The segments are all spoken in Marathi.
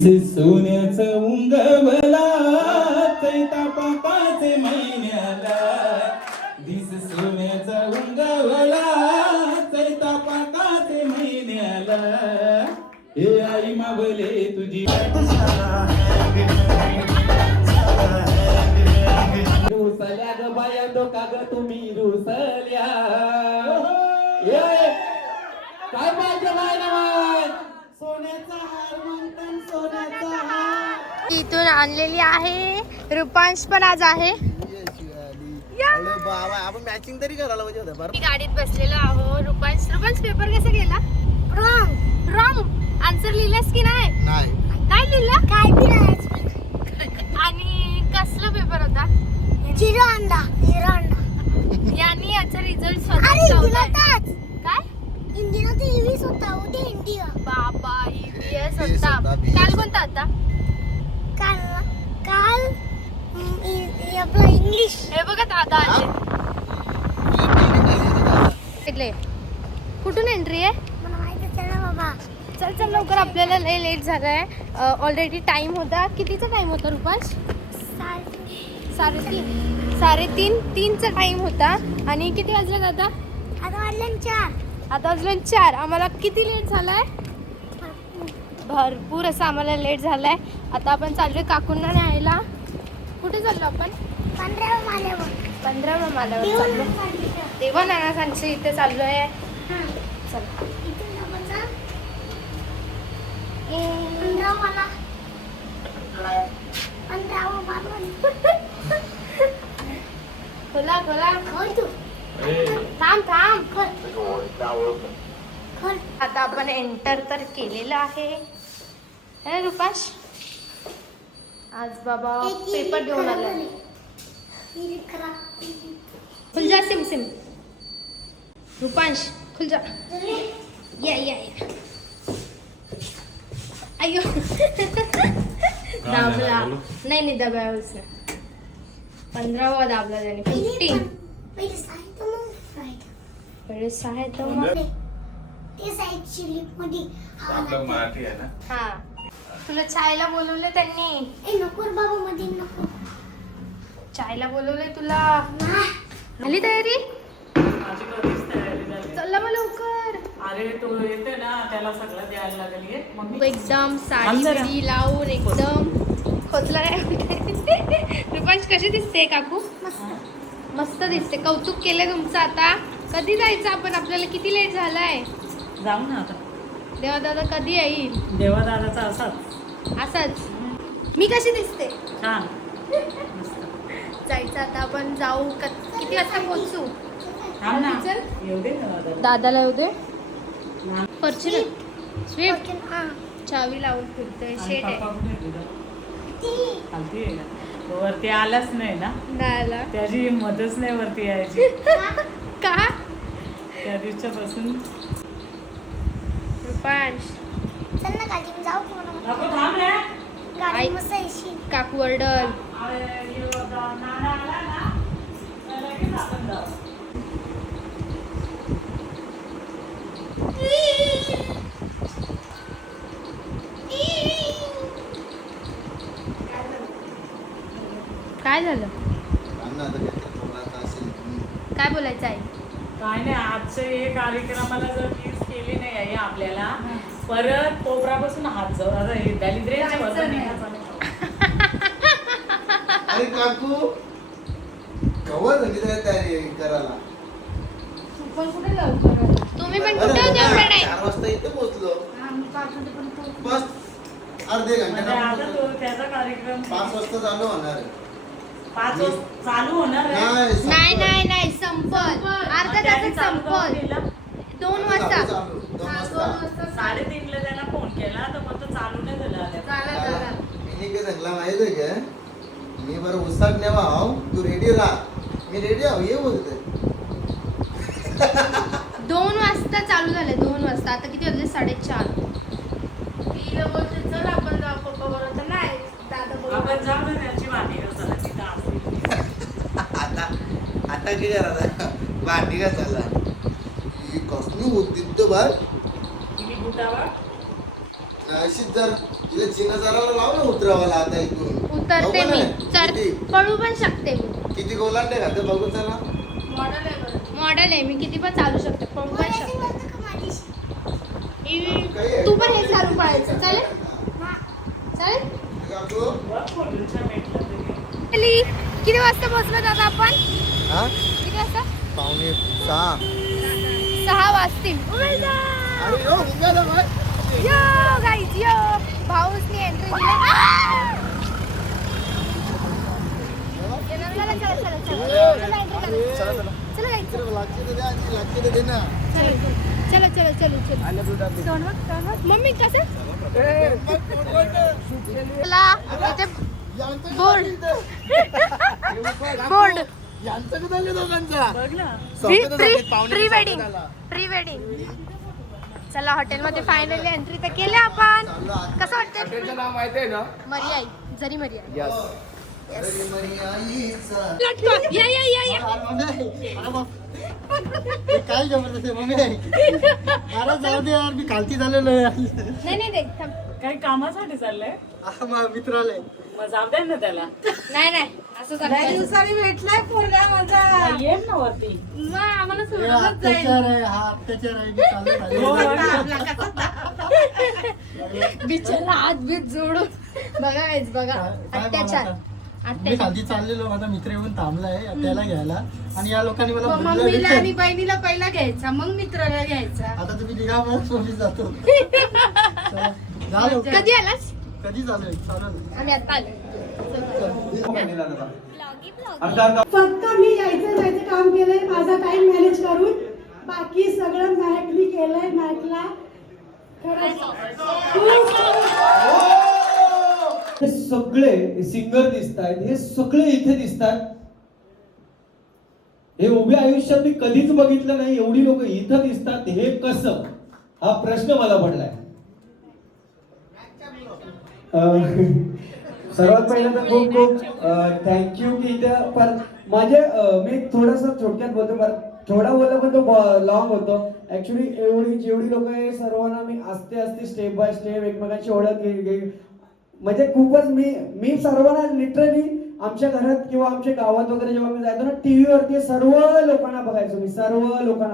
सोन्याचं उंगवला तापाकाचे महिन्याला दिस सोन्याचा उंगवला तापाकाचे महिन्याला हे आई मावले तुझी रुसल्या ग बाया डोका ग तुम्ही रुसल्या काय पाहिजे बाय सोन्याचा हार म्हणतात सोन्याचा हार इथून आणलेली आहे. रुपांश पण आज आहे. आपण मॅचिंग तरी करायला पाहिजे होतं बरं. गाडीत बसलेलो आहो. रुपांश पेपर कसा गेला? रॉंग आन्सर लिहिलास की नाही? नाही लिहिला काय बी नाही. आणि कसला पेपर होता? झिरो अंडा. यांनी याचा रिझल्ट स्वतः काय इंडियन ईव्हीएस होता. उद्या इंडिया बाबा ईव्हीएस होता. काल कोणता होता? काल आपला इंग्लिश. हे बघा दादा आले. कुठून एंट्री आहे? मला माहिती चला बाबा. चल लवकर आपल्याला लय लेट झालाय. ऑलरेडी टाइम होता. कितीचा टाइम होता रुपांश? 3:30चा टाइम होता. आणि किती वाजले आता? आता वाजले 4. आम्हाला किती लेट झालाय? भरपूर असं आम्हाला लेट झालाय. आता आपण चाललोय काकूंना न्यायला. कुठे चाललो आपण? 15व्या माल्यावर चाललो. देवा नानासांच्या इथे चाललोय. चल खोला थांब. आता आपण एंटर तर केलेलं आहे. रुपाश आज बाबा पेपर घेऊन आला. खुल जा सिम. रुपांश खुल जा. या अयो दाबला नाही दबावच. 15वा दाबला त्याने. 15 पहिले 6 तर मग हा. तुला चायला बोलवलं त्यांनी? नको बाबा मध्ये नको. चायला बोलवलंय तुला. झाली तयारी? चला मग लवकर. अरे तो येते ना त्याला सगळं द्यायला लागेल. एकदम साडी लावून एकदम खोचला नाही. रुपांश कशी दिसते काकू? मस्त दिसते. कौतुक केलंय तुमचं. आता कधी जायचं आपण? आपल्याला किती लेट झालाय. जाऊ ना आता. देवा दादा कधी येईल? देवा दादाचा असाच. मी कशी दिसते? छान. जायचं आता आपण. जाऊ. किती वाजता पोहोचू? येऊ दे ना दादाला येऊ दे. फॉर्च्युनर स्विफ्ट चावी लावून फिरतोय. शेट आहे. वरती आलाच नाही ना. आला. त्याची हिंमतच नाही वरती यायची. का? त्या दिवसापासून रुपांश चल ना गाडी जाऊ. नको थांब रे. गाडी मस्त येशील. काकू वर्डल. नाना आला ना लगेच आपण जाऊ. काय झालं? काय बोलायचं आहे? काय नाही. आजचे हे कार्यक्रमाला जर मिस केली नाही आहे आपल्याला परत कोपरापासून हात जाऊ. आता हे दारिद्र्याच्या वरती अरे काकू कवर झाली तयारी करायला. तुम्ही पण कुठे होते? 4 वाजता इथे पोहोचलो. बस अर्धे घंटे. आता तो त्याचा कार्यक्रम 5 वाजता चालू होणार. 5 वाजता चालू होणार आहे. नाही संपल. अर्धा तासात संपल. 2 वाजता. 3:30ला त्याला फोन केला तर मग तो चालू नाही झाला. मी काय सांगला माहित आहे का? मी बरं उसाक नेवा हाव. तू रेडी राहा. मी रेडी आहो. ये बोलते. 2 वाजता चालू झाले. 2 वाजता. आता किती वाजले? 4:30. तिला बोलते चल आपण जाऊ पप्पा बरोबर. नाही दादा आपण जाऊ ना त्याची वाटी घासायला तिथं असते. आता काय करायला? वाटी का चालला? ही कसली होती तो बाय. बुटावर अशीच जर तिला चिन्हजाराला लाव ना उतरावाला आता इथून. उतरते बघू मी. ना, किती पळू पण शकते मी. किती गोलांडे घालते बघू चला. मॉडेल आहे मी, किती पण चालू शकते, पळू पण शकते. तू पण हे चालू पळायचं चालेल चालेल. काकू, किती वाजता पोहोचलो दादा आपण? हा? किती वाजता? 5:45. 6 वाजतील. अरे यो, उभ्या राहा बाय. यो गाईज यो, भाऊसनी एंट्री दिली. चला चला चला चला चला गाईज चलो चलो चलो चलो. मम्मी कसं चला इथे board board pre wedding pre wedding. चला हॉटेलमध्ये फायनली एंट्री तर केली आपण. कसं वाटतं? नाव माहिती आहे ना? मरियाई जरी मरियाई. या या या या. काय जबरदस्त मम्मी मला जाऊ दे यार, मी कालती झालेलो आहे. नाही नाही देख थांब. काही कामासाठी चाललंय मित्राला मग जाऊ द्या ना त्याला. नाही नाही असं चाललंय. दिवसांनी भेटलाय पोरगा माझा. ये ना वरती. मग आम्हाला सोडूनच जाईल. बिचारा हात बीत जोडून बघा guys, बघा अत्याचार मी खाली चाललेलो, माझा मित्र येऊन थांबलाय त्याला घ्यायला आणि या लोकांनी मला बोललं, मम्मीला आणि बहिणीला पहिला घ्यायचा, मग मित्राला घ्यायचा. आता तुम्ही निघा, मी जातो. चला, जा लवकर. कधी आलास? कधी चालेल चालेल. आम्ही आता आलो. फक्त मी यायचं जायचं काम केलंय, माझा टाइम मॅनेज करून. बाकी सगळं मॅकनी केलंय. मॅकला हे सगळे सिंगर दिसतात, हे सगळे इथे दिसतात. हे उभ्या आयुष्यात मी कधीच बघितलं नाही एवढी लोक इथं दिसतात. हे कसं? हा प्रश्न मला पडलाय. सर्वात पहिलं तर खूप खूप थँक्यू की इथं पण माझे मी थोडंसं थोडक्यात बोलतो, पण थोडा बोलला पण तो लॉंग होतो. ऍक्च्युली जेवढी लोक आहे सर्वांना मी आस्ते आस्ते स्टेप बाय स्टेप एकमेकांची ओळख म्हणजे खूपच मी सर्वांना लिटरली आमच्या घरात किंवा आमच्या गावात वगैरे जेव्हा मी जायचो ना, टीव्हीवरती सर्व लोकांना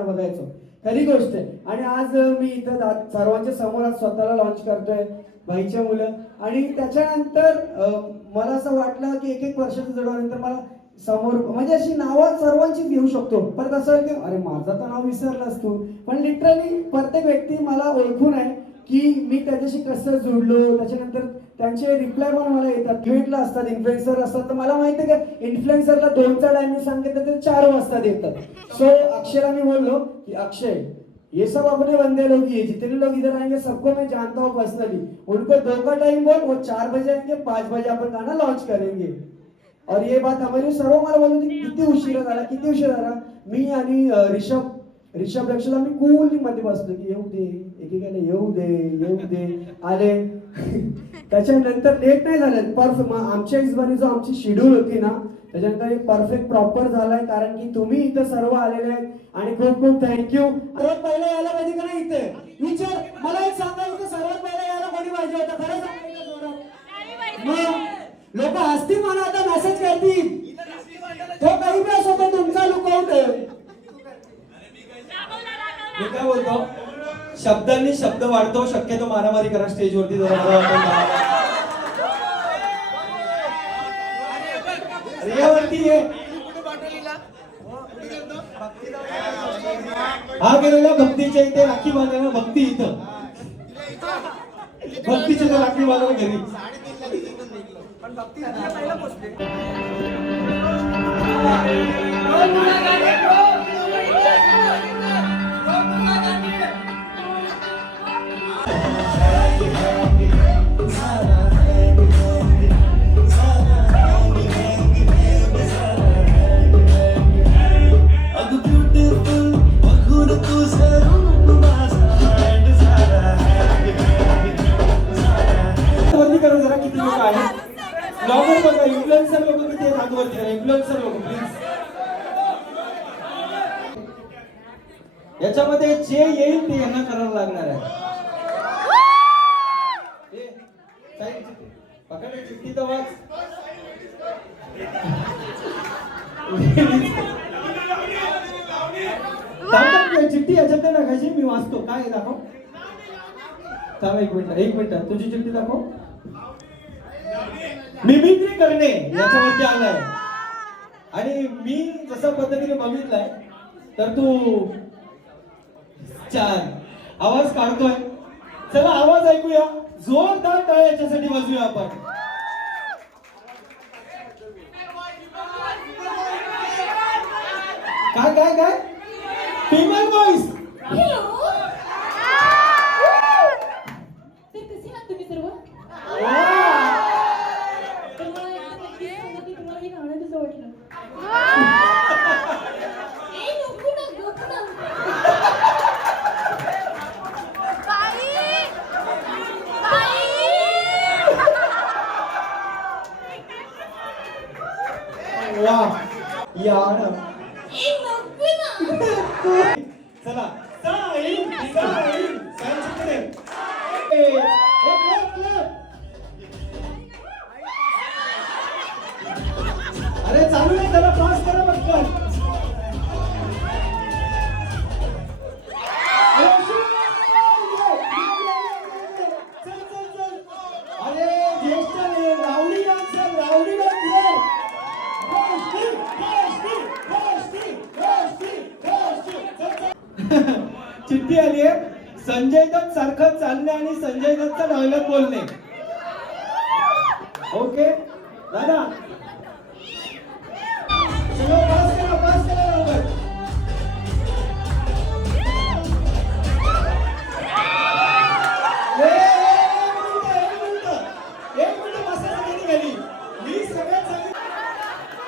बघायचो. खरी गोष्ट आहे. आणि आज मी इथं सर्वांच्या समोर आज स्वतःला लॉन्च करतोय, भाईच्या मुलं. आणि त्याच्यानंतर मला असं वाटलं की एक वर्षाचं जडल्यानंतर मला समोर म्हणजे अशी नावं सर्वांचीच घेऊ शकतो, पण कसं की अरे माझं तर नाव विसरलास तू. पण लिटरली प्रत्येक व्यक्ती मला ओळखून आहे की मी त्याच्याशी कसं जोडलो. त्याच्यानंतर त्यांचे रिप्लाय पण मला येतात. इव्हेंटला असतात, इन्फ्लुएन्सर असतात, तर मला माहिती आहे की इन्फ्लुएन्सरला 2चा टायमिंग सांगितलं तर 4 वाजता देतात. सो अक्षयला मी बोललो की अक्षय ये सब अपने बंदे लोग ही है, जितने लोग इधर आएंगे सबको मैं जानता हूँ पर्सनली, उनको 2 का टाइम बोल, वो 4 बजे आएंगे, 5 बजे अपन गाना लॉन्च करेंगे. और ये बात हमारी सर्व मला बोलत होती किती उशीर झाला. मी आणि ऋषभ लक्षला मी कूल मध्ये बसलो की येऊ दे, एकेकाला येऊ दे आले. त्याच्यानंतर लेट नाही झालं. परफेक्ट आमच्या हिशोबाने जो आमची शेड्यूल होती ना, त्याच्यानंतर परफेक्ट प्रॉपर झालाय, कारण की तुम्ही इथं सर्व आलेले आहेत. आणि खूप खूप थँक्यू. सर्वात पहिला यायला पाहिजे का नाही इथे विचार. मला एक सांगा, इथे सर्वात पहिला यायला कोणी पाहिजे होतं? खरं सांगायचं मग लोक हसतील, मला आता मेसेज करतील तो काही प्लस होता तुमचा लुकआउट आहे. मी काय बोलतो, शब्दांनी शब्द वाढतो. शक्यतो मारामारी करा स्टेजवरती जरा. यावरती हा गेलेला भक्तीच्या इथे राखी बांधायला. भक्ती इथं भक्तीच्या इथं राखी बांधायला घरी. जरा किती लोक आहेत ब्लॉगर बघा, इन्फ्लुएन्सर लोक किती आहेत हातवरती करा. इन्फ्लुएन्सर लोक प्लीज. याच्यामध्ये जे येईल ते यांना करावं लागणार आहे. साईड चिठ्ठी. पकड हे चिठ्ठी तर वाच. चिठ्ठी याच्यात नाही टाकायची. मी वाचतो. काय आहे दाखव. थांब एक मिनिट. तुझी चिठ्ठी दाखव. मिमिक्री करणे याच्यावरती आलाय आणि मी जसं पद्धतीने बघितलंय तर तू छान आवाज काढतोय. चला आवाज ऐकूया. जोरदार टाळ्या याच्यासाठी वाजूया आपण. काय फिमेल व्हॉइस. ते कसे आहात तुम्ही सर्व? तर मला एकदम नक्कीच सांगा की तुम्हाला हे गाणं कसं वाटलं? ए, नको ना. वा यार. ए, नको ना. चला साईन चिठ्ठी. अरे चालू आहे. त्याला पास करा पटकन. चल. अरे ज्येष्ठ लावणी डान्सर. चिठ्ठी आली आहे. संजय दत्त सारखं चालणे आणि संजय दत्तचा डायलॉग बोलणे. ओके दादा सगळं पास करा लवकर. एक मिनिट बसायला गेली. मी सगळ्यात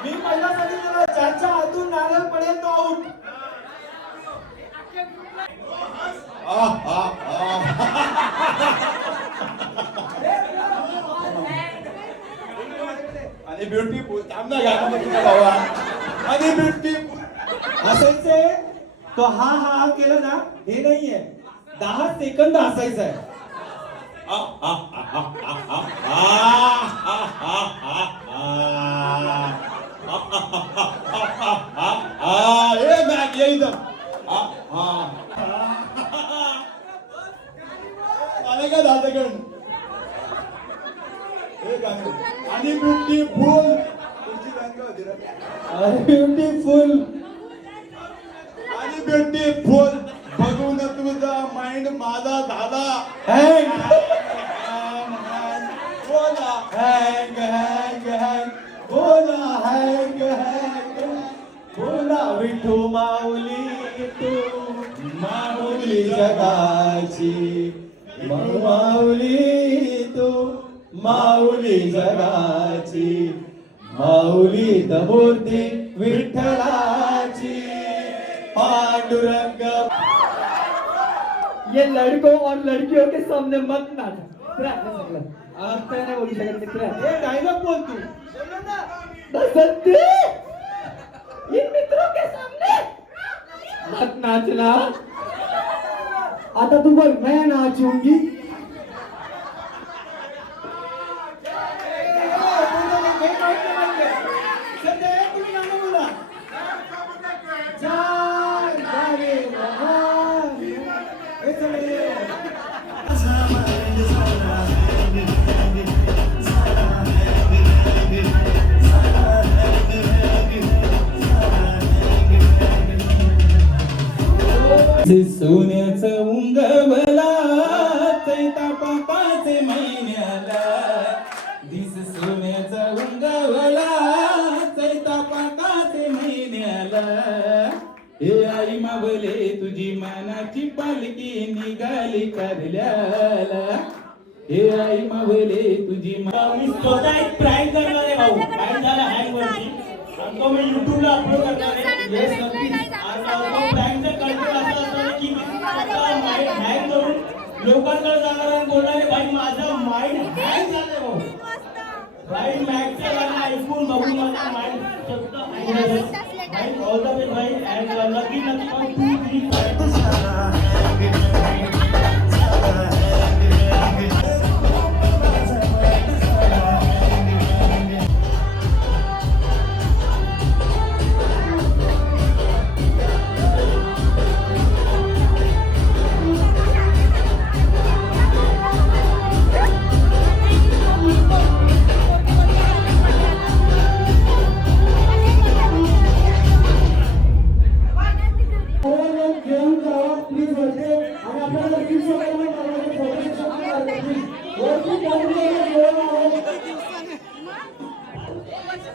मी पहिला सांगितलं ज्याच्या हातून नारळ पडेल तो आऊट. आणि ब्युटीफुल थांब ना गाणं तुझ्या भावा. आणि ब्युटीफुल हसायचंय. तो हा केलं ना हे नाहीये. 10 सेकंद हसायचं आहे. का दादागण आणि ब्युटीफुल तुमची बँक होती रे. ब्युटीफुल आणि ब्युटीफुल बघून तुझा माइंड माझा झाला हँग बोला बोला विठू माऊली तू माऊली जगाची. माऊली तू माऊली जगाची. माऊली दमूर्ती विठ्ठलाची. पांडुरंग. ये लड़कों और लड़कियों के सामने मत नाच. अर्थ नाही बोलू शकत मित्र. हे डायलॉग बोल तू. बसंती इन मित्रों के सामने मत नाचना. आता तू बोल मैं नाचूंगी. सोन्याचं उंगवला चैता पापाचे महिन्याला. दिस सोन्याचा उंगवला चैता पापाचे महिन्याला. हे आई मावले तुझी मानाची पालखी निघाली कारल्याला. हे आई मावले तुझी मी स्वतः एक प्रँक करणार आहे भाऊ. काय झालं हँग वरती आणि तो मी युट्यूबला अपलोड करणार आहे. येस नक्कीच. आणि प्रँक जर कंटेंट असं असणार की मी स्वतः माइंड हँग करून लोकांकडे जाणार आणि बोलणार आहे भाई माझा माइंड हँग झालंय भाऊ. भाई मॅक्सचं गाणं ऐकून बघून माझा माइंड फक्त हँग झालंय. भाई ऑल द बेस्ट भाई. अँड नक्की 1 2 3 5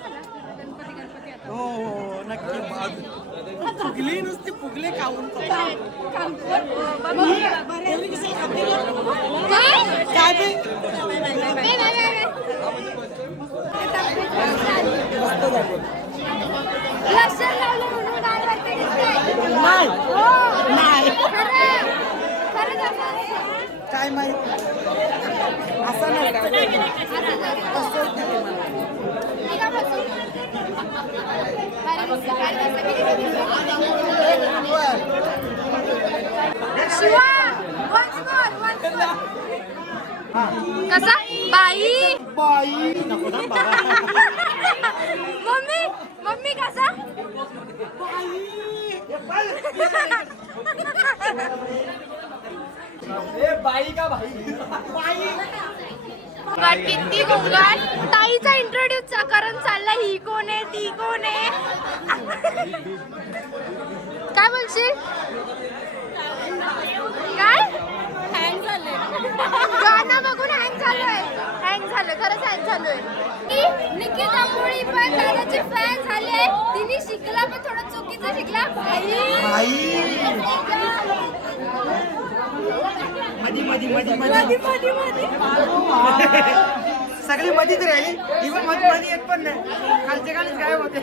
मला गणपती आता हो हो नक्की फुगली नुसती फुगले खाऊन काय लसूण लावलं म्हणून डाळ वरती दिसते. हो. खरं. खरंच असं असतं. काय माहित असं नाही कसा बाई बाई नको ना बाबा मम्मी मम्मी कसा बाई का भाई किती गोंगाट ताईचा इंट्रोड्यूस करून चालला ही कोण आहे ती कोण आहे काय बोलशील काय हँग झालंय गाणं बघून हँग झालोय खरंच हँग झालोय निकिता मुळी पण दादाची फॅन झाले तिने शिकला पण थोडं चुकीचं शिकला सगळी मधीच राहिली इव्हन मध्ये येत पण नाही खालचे गाणेच गायब होते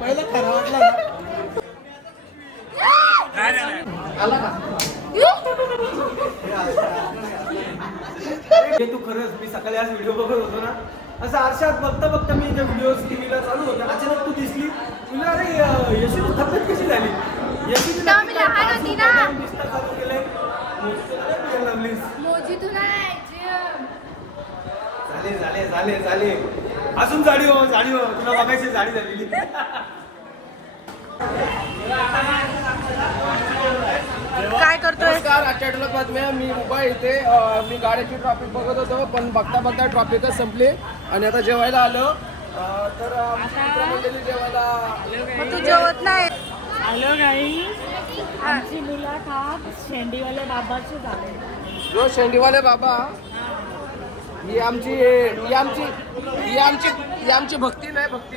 पहिलं खरं वाटलं तू खरंच मी सकाळी आज व्हिडिओ बघत होतो ना असं आरशात बघता बघता मी त्या व्हिडिओ टीव्हीला चालू होता अचानक तू दिसली तुला अरे यशीची तब्येत कशी झाली यशीची तेव्हा मी लहान होती ना. दिसता चालू केलंय मोजीतून झाले अजून जाडी हो तुला बघायची जाडी झालेली काय करतोय नमस्कार आजच्या ठळक बातम्या मी मुंबई इथे मी गाड्याची ट्रॉफिक बघत होतो पण बघता ट्रॉफिकच संपली आणि आता जेवायला आलो तर आमची मित्रमंडळी जेवायला तू जेवत नाही हॅलो गाई आमची मुलाखत शेंडीवाले बाबाची झाली जो शेंडीवाले बाबा ही आमची भक्ती नाही भक्ती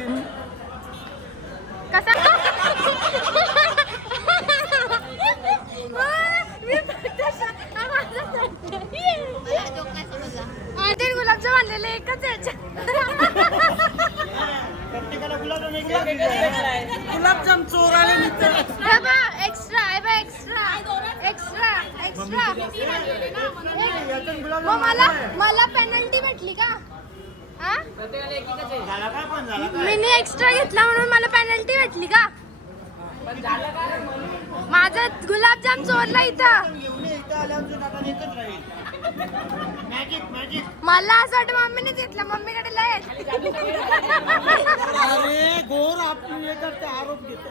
गुलाबजाम आणलेले एकच याच्या गुलाबजाम चोर आले मित्र मला पेनल्टी भेटली का मी एक्स्ट्रा घेतला म्हणून मला पेनल्टी भेटली का माझा गुलाबजाम चोरला इथं मला असं वाटतं मम्मीने घेतलं मम्मीकडे लय अरे गोर आपली करते आरोप घेतो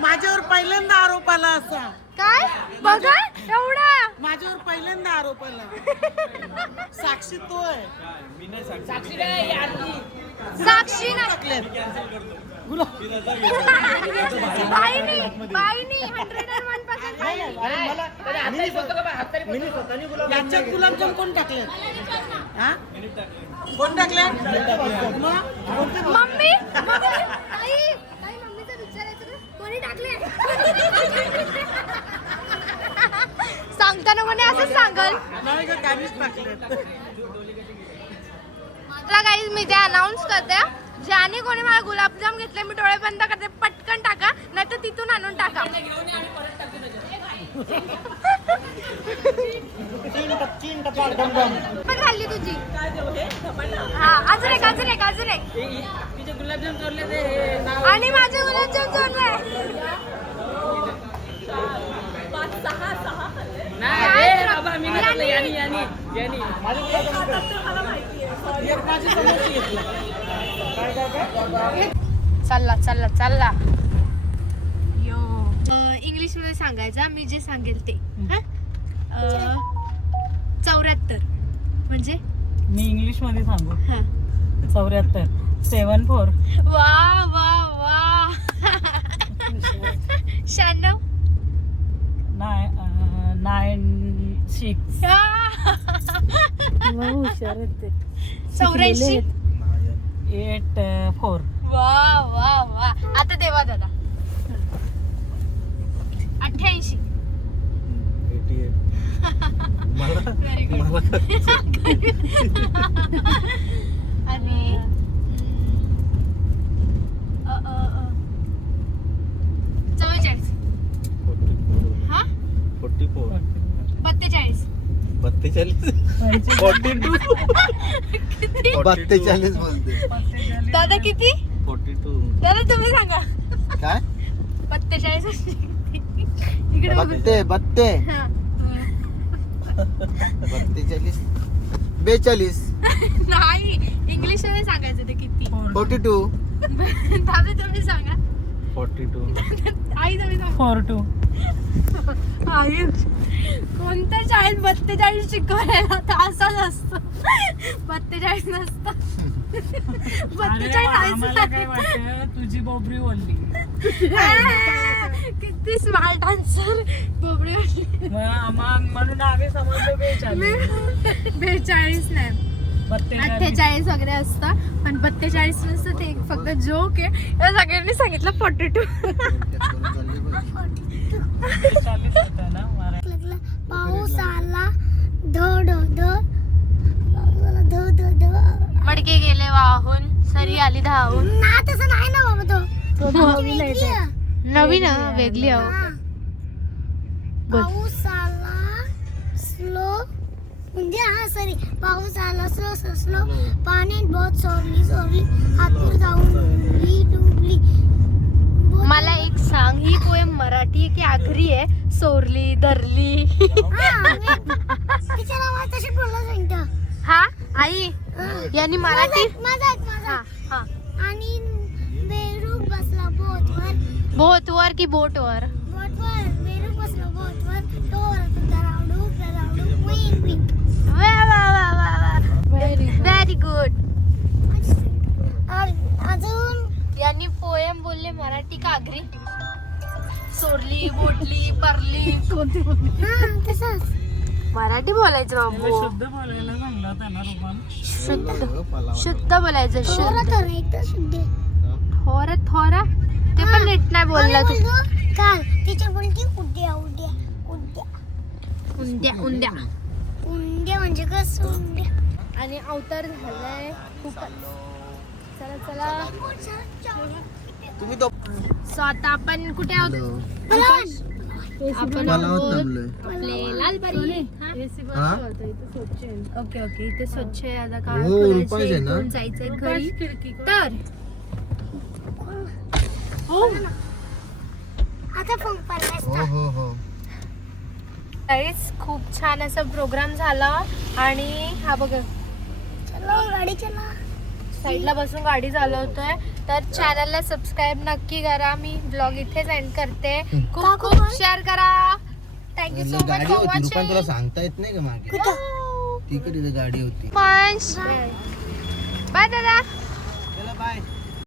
माझ्यावर पहिल्यांदा आरोप आला असा काय बघा एवढा माझ्यावर पहिल्यांदा आरोप आला साक्षी तो आहे साक्षी ना बाईनी 101% याच्यात गुलाबजाम कोण टाकले हा कोण टाकले मम्मी ताई मम्मीचं विचारायचं का कोणी टाकले सांगताना कोणी असंच सांगल नाही का त्यानेच टाकले मला काही मी ते अनाऊन्स करते ज्याने कोणी मला गुलाबजाम घेतले मी डोळे बंद करते पटकन टाका नाही तर तिथून आणून टाका पण खाल्ली तुझी हा अजून एक गुलाबजाम चोरले आणि माझे गुलाबजाम चोरले बाबा मी चालला इंग्लिश मध्ये सांगायचा मी जे सांगेल ते 74 म्हणजे मी इंग्लिश मध्ये सांगू हा 74 74 वा वा वा 96 96 84 84 वा वा वा आता देवा दादा 88 व्हेरी गुड आणि 44 हा 42 42 बोलते दादा किती 42 दादा तुम्ही सांगा काय 42 इकडे बघू. बत्ते हा. 42 42 नाही इंग्लिश मध्ये सांगायचं ते किती 42 दादा तुम्ही सांगा 42 आई तुम्ही सांगा 42 आई कोणत्या शाळेत 42 शिकवायला तर असंच असतं 42 नसतं 42 आम्हाला काय वाटतं तुझी बोबरी बोलली किती स्मार्ट आन्सर बोबडी म्हणून आम्ही समजलो 42 नाही 48 वगैरे असतं पण 42 नसतं ते फक्त जोक आहे या सगळ्यांनी सांगितलं 42 लागला पाऊस आला धड धड धड धड मडके गेले वाहून सरी आली धावून ना तसं नाही ना बाबा तो वेगळी आहे. नवीन वेगळी हा. पाऊस आला स्लो म्हणजे हा सॉरी पाऊस आला स्लो स्लो पाण्यात बहुत सोडली हातूर जाऊन डुबली मला एक सांग ही पोएम मराठी आहे की आगरी आहे सोरली धरली तिच्या नावात तशी बोलला सांगतो हा आई यांनी मराठी माझा हा हा आणि बेरूक बसला बोटवर बोटवर की बोटवर बेरूक बसला बोटवर तो दरावडू क्विंग क्विंग वा वा वा वा व्हेरी गुड अजून यांनी पोएम बोलले मराठी का आगरी सोरली बोटली परली हा तसंच मराठी बोलायचं बाबू शुद्ध बोलायला सांगला त्यांना रुपान शुद्ध बोलायचं थोडं शुद्ध थोडं एकदम शुद्ध थोरा ते पण नीट नाही बोलला तू काल टीचर बोलती उद्या उद्या उद्या उंद्या उंद्या उद्या म्हणजे कसं उद्या आणि अवतार झालाय खूप चला चला तुम्ही तो सो आता आपण कुठे आहोत आपण आपले लालबारी ओके ओके इथे स्वच्छ आहे आता काय हो, रुपायचं आहे ना? करायचं जायचंय घरी तर आता फोन पडला हो गाईस खूप छान असा प्रोग्राम झाला आणि हा बघा चलो गाडी चला साईडला बसून गाडी चालवतोय तर चॅनलला सबस्क्राईब नक्की करा मी ब्लॉग इथेच एंड करते खूप खूप शेअर करा थँक्यू सो मच गाडी फॉर होती रुपान तुला वॉचिंग सांगता येत नाही का मागे तिकडे गाडी होती बाय दादा